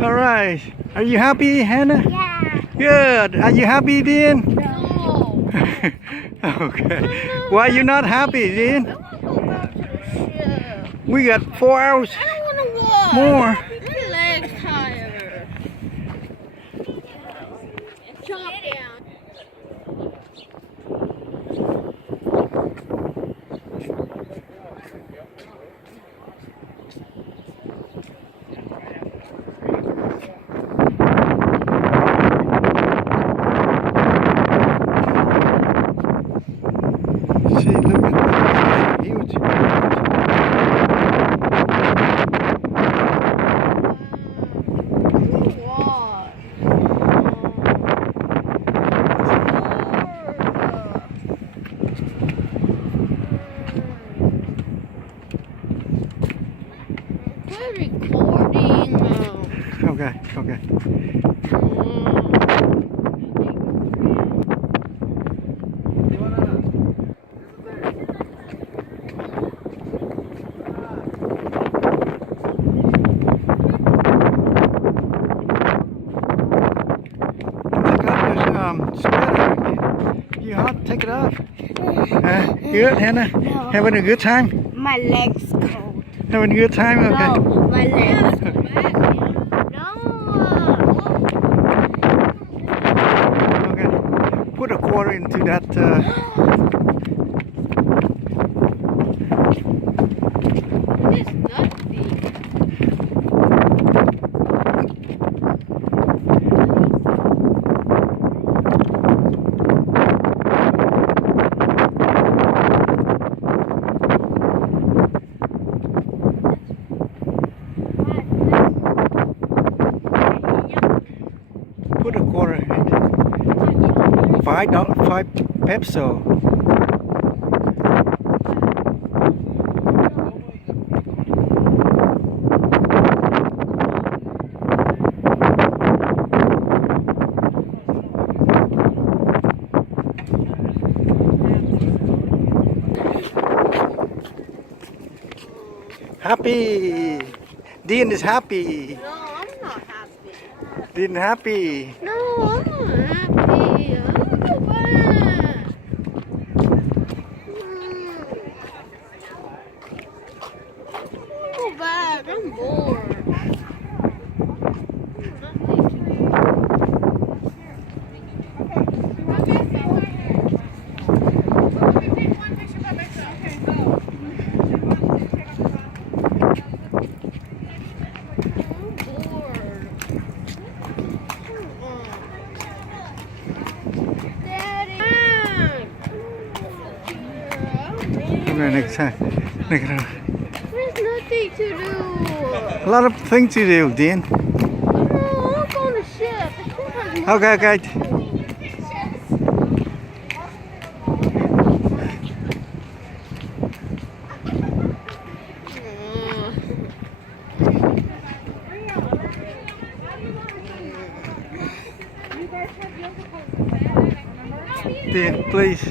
All right. Are you happy, Hannah? Yeah. Good. Are you happy, Dean? No. Okay. Why are you not happy, Dean? I want to go back to the ship. We got 4 hours I don't want to walk. more. My legs tired. Chop down. See, look at that. Huge. What? We're recording. Okay, okay. You hot? Take it off. Good, Hannah? No. Having a good time? My legs cold. Having a good time? Okay. No, my legs. No. Okay. Put a quarter into that. It's nutty. Put a quarter in. $5 Pepso. Happy. Dean is happy. No, I'm not happy. Dean happy. No, I'm not happy. I want to go back. Go back. I'm bored. Next time. There's nothing to do. A lot of things to do, Dean. No, I'm on the ship. Okay, okay. Dean, please.